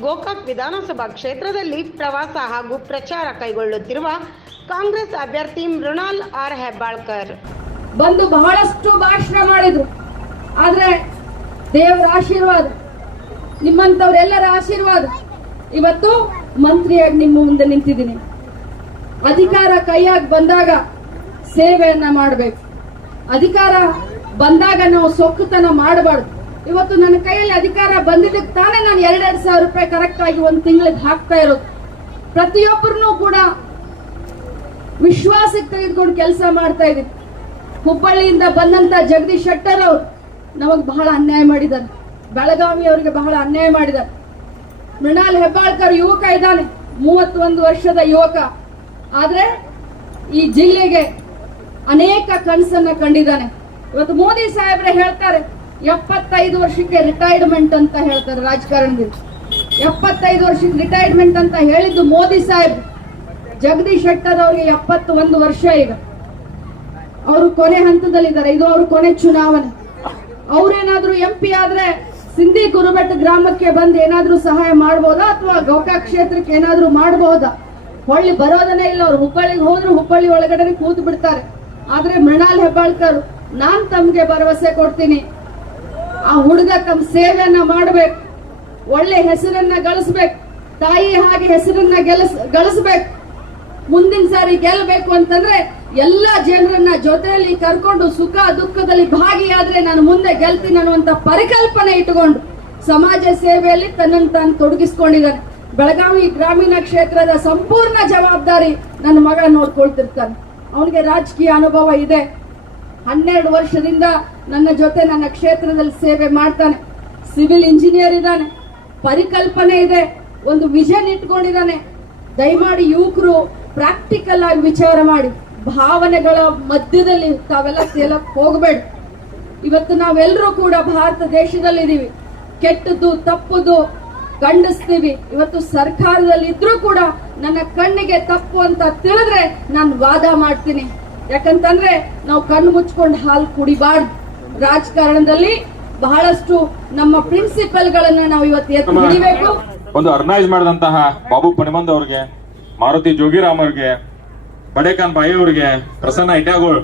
ಗೋಕಾಕ್ ವಿಧಾನಸಭಾ ಕ್ಷೇತ್ರದಲ್ಲಿ ಪ್ರವಾಸ ಹಾಗೂ ಪ್ರಚಾರ ಕೈಗೊಳ್ಳುತ್ತಿರುವ ಕಾಂಗ್ರೆಸ್ ಅಭ್ಯರ್ಥಿ ಮೃಣಾಲ್ ಆರ್ ಹೆಬ್ಬಾಳ್ಕರ್. ಬಂದು ಬಹಳಷ್ಟು ಭಾಷಣ ಮಾಡಿದ್ರು. ಆದ್ರೆ ದೇವರ ಆಶೀರ್ವಾದ, ನಿಮ್ಮಂಥವ್ರೆಲ್ಲರ ಆಶೀರ್ವಾದ. ಇವತ್ತು ಮಂತ್ರಿಯಾಗಿ ನಿಮ್ಮ ಮುಂದೆ ನಿಂತಿದ್ದೀನಿ. ಅಧಿಕಾರ ಕೈಯಾಗಿ ಬಂದಾಗ ಸೇವೆಯನ್ನ ಮಾಡಬೇಕು. ಅಧಿಕಾರ ಬಂದಾಗ ನಾವು ಸೊಕ್ಕುತನ ಮಾಡಬಾರ್ದು. ಇವತ್ತು ನನ್ನ ಕೈಯಲ್ಲಿ ಅಧಿಕಾರ ಬಂದಿದ್ದಕ್ಕೆ ತಾನೇ ನಾನು ಎರಡೆರಡು ಸಾವಿರ ರೂಪಾಯಿ ಕರೆಕ್ಟ್ ಆಗಿ ಒಂದು ತಿಂಗಳಿಗೆ ಹಾಕ್ತಾ ಇರೋದು. ಪ್ರತಿಯೊಬ್ಬರನ್ನೂ ಕೂಡ ವಿಶ್ವಾಸಕ್ಕೆ ತೆಗೆದುಕೊಂಡು ಕೆಲಸ ಮಾಡ್ತಾ ಇದ್ದೀವಿ ಹುಬ್ಬಳ್ಳಿಯಿಂದ ಬಂದಂತ ಜಗದೀಶ್ ಶೆಟ್ಟರ್ ಅವರು ನಮಗ್ ಬಹಳ ಅನ್ಯಾಯ ಮಾಡಿದ್ದಾರೆ. ಬೆಳಗಾವಿ ಅವರಿಗೆ ಬಹಳ ಅನ್ಯಾಯ ಮಾಡಿದ್ದಾರೆ. ಮೃಣಾಲ್ ಹೆಬ್ಬಾಳ್ಕರ್ ಯುವಕ ಇದ್ದಾನೆ, ಮೂವತ್ತೊಂದು ವರ್ಷದ ಯುವಕ. ಆದ್ರೆ ಈ ಜಿಲ್ಲೆಗೆ ಅನೇಕ ಕನಸನ್ನ ಕಂಡಿದ್ದಾನೆ. ಇವತ್ತು ಮೋದಿ ಸಾಹೇಬ್ರೆ ಹೇಳ್ತಾರೆ ಎಪ್ಪತ್ತೈದು ವರ್ಷಕ್ಕೆ ರಿಟೈರ್ಮೆಂಟ್ ಅಂತ ಹೇಳ್ತಾರೆ ರಾಜಕಾರಣದಲ್ಲಿ ಎಪ್ಪತ್ತೈದು ವರ್ಷಕ್ಕೆ ರಿಟೈರ್ಮೆಂಟ್ ಅಂತ ಹೇಳಿದ್ದು ಮೋದಿ ಸಾಹೇಬ್. ಜಗದೀಶ್ ಶೆಟ್ಟರ್ ಅವರಿಗೆ ಎಪ್ಪತ್ತು ಒಂದು ವರ್ಷ ಈಗ. ಅವರು ಕೊನೆ ಹಂತದಲ್ಲಿದ್ದಾರೆ. ಇದು ಅವರು ಕೊನೆ ಚುನಾವಣೆ. ಅವ್ರೇನಾದ್ರೂ ಎಂ ಪಿ ಆದ್ರೆ ಸಿಂಧಿ ಕುರುಬೆಟ್ಟ ಗ್ರಾಮಕ್ಕೆ ಬಂದು ಏನಾದ್ರೂ ಸಹಾಯ ಮಾಡಬಹುದಾ ಅಥವಾ ಗೋಕಾಕ್ ಕ್ಷೇತ್ರಕ್ಕೆ ಏನಾದ್ರೂ ಮಾಡಬಹುದಾ ಹೊಳ್ಳಿ ಬರೋದನ್ನೇ ಇಲ್ಲ. ಅವ್ರು ಹುಬ್ಬಳ್ಳಿಗೆ ಹೋದ್ರು ಹುಬ್ಬಳ್ಳಿ ಒಳಗಡೆ ಕೂತು ಬಿಡ್ತಾರೆ ಆದ್ರೆ ಮೃಣಾಲ್ ಹೆಬ್ಬಾಳ್ಕರ್, ನಾನ್ ತಮ್ಗೆ ಭರವಸೆ ಕೊಡ್ತೀನಿ. ಆ ಹುಡುಗ ತಮ್ಮ ಸೇವೆಯನ್ನ ಮಾಡಬೇಕು. ಒಳ್ಳೆ ಹೆಸರನ್ನ ಗಳಿಸ್ಬೇಕು. ತಾಯಿ ಹಾಗೆ ಹೆಸರನ್ನ ಗೆಲ್ಸ್, ಗಳಿಸ್ಬೇಕು. ಮುಂದಿನ ಸಾರಿ ಗೆಲ್ಲಬೇಕು ಅಂತಂದ್ರೆ ಎಲ್ಲ ಜನರನ್ನ ಜೊತೆಯಲ್ಲಿ ಕರ್ಕೊಂಡು ಸುಖ ದುಃಖದಲ್ಲಿ ಭಾಗಿಯಾದ್ರೆ ನಾನು ಮುಂದೆ ಗೆಲ್ತೀನಿ ಅನ್ನುವಂತ ಪರಿಕಲ್ಪನೆ ಇಟ್ಟುಕೊಂಡು ಸಮಾಜ ಸೇವೆಯಲ್ಲಿ ತನ್ನನ್ನು ತಾನು ತೊಡಗಿಸ್ಕೊಂಡಿದ್ದಾನೆ. ಬೆಳಗಾವಿ ಗ್ರಾಮೀಣ ಕ್ಷೇತ್ರದ ಸಂಪೂರ್ಣ ಜವಾಬ್ದಾರಿ ನನ್ನ ಮಗ ನೋಡ್ಕೊಳ್ತಿರ್ತಾನೆ. ಅವನಿಗೆ ರಾಜಕೀಯ ಅನುಭವ ಇದೆ. ಹನ್ನೆರಡು ವರ್ಷದಿಂದ ನನ್ನ ಜೊತೆ ನನ್ನ ಕ್ಷೇತ್ರದಲ್ಲಿ ಸೇವೆ ಮಾಡ್ತಾನೆ. ಸಿವಿಲ್ ಇಂಜಿನಿಯರ್ ಇದ್ದಾನೆ. ಪರಿಕಲ್ಪನೆ ಇದೆ. ಒಂದು ವಿಷನ್ ಇಟ್ಕೊಂಡಿದ್ದಾನೆ. ದಯಮಾಡಿ ಯುವಕರು ಪ್ರಾಕ್ಟಿಕಲ್ ಆಗಿ ವಿಚಾರ ಮಾಡಿ. ಭಾವನೆಗಳ ಮಧ್ಯದಲ್ಲಿ ತಾವೆಲ್ಲ ತೇಲಕ್ ಹೋಗಬೇಡಿ. ಇವತ್ತು ನಾವೆಲ್ಲರೂ ಕೂಡ ಭಾರತ ದೇಶದಲ್ಲಿದ್ದೀವಿ. ಕೆಟ್ಟದ್ದು, ತಪ್ಪುದು ಖಂಡಿಸ್ತೀವಿ. ಇವತ್ತು ಸರ್ಕಾರದಲ್ಲಿ ಇದ್ರೂ ಕೂಡ ನನ್ನ ಕಣ್ಣಿಗೆ ತಪ್ಪು ಅಂತ ತಿಳಿದ್ರೆ ನಾನು ವಾದ ಮಾಡ್ತೀನಿ. ಯಾಕಂತಂದ್ರೆ ನಾವು ಕಣ್ಣು ಮುಚ್ಕೊಂಡು ಹಾಲು ಕುಡಿಬಾರ್ದು. ರಾಜಕಾರಣದಲ್ಲಿ ಬಹಳಷ್ಟು ನಮ್ಮ ಪ್ರಿನ್ಸಿಪಲ್ ಗಳನ್ನ ನಾವು ಇವತ್ತು ಎತ್ತಿ ಹಿಡಿಬೇಕು. ಒಂದು ಅರ್ನೈಸ್ ಮಾಡಿದಂತಹ ಬಾಬು ಪಣಿಮಂದ್ ಅವ್ರಿಗೆ ಮಾರುತಿ ಜೋಗಿರಾಮ್ ಅವ್ರಿಗೆ ಬಡೇಖಾನ್ ಬಾಯಿ ಅವ್ರಿಗೆ ಪ್ರಸನ್ನ ಇಟ್ಯಾಗೋಳ್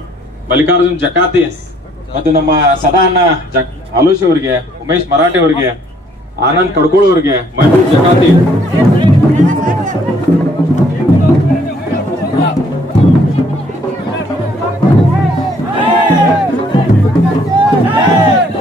ಮಲ್ಲಿಕಾರ್ಜುನ್ ಜಕಾತಿ ಮತ್ತು ನಮ್ಮ ಸದಾನ ಅಣ್ಣ ಅವರಿಗೆ ಉಮೇಶ್ ಮರಾಠೆ ಅವ್ರಿಗೆ ಆನಂದ್ ಕಡ್ಕೋಳ್ ಅವ್ರಿಗೆ ಮಹಬೂಬ್ ಜಕಾತಿ. Hey!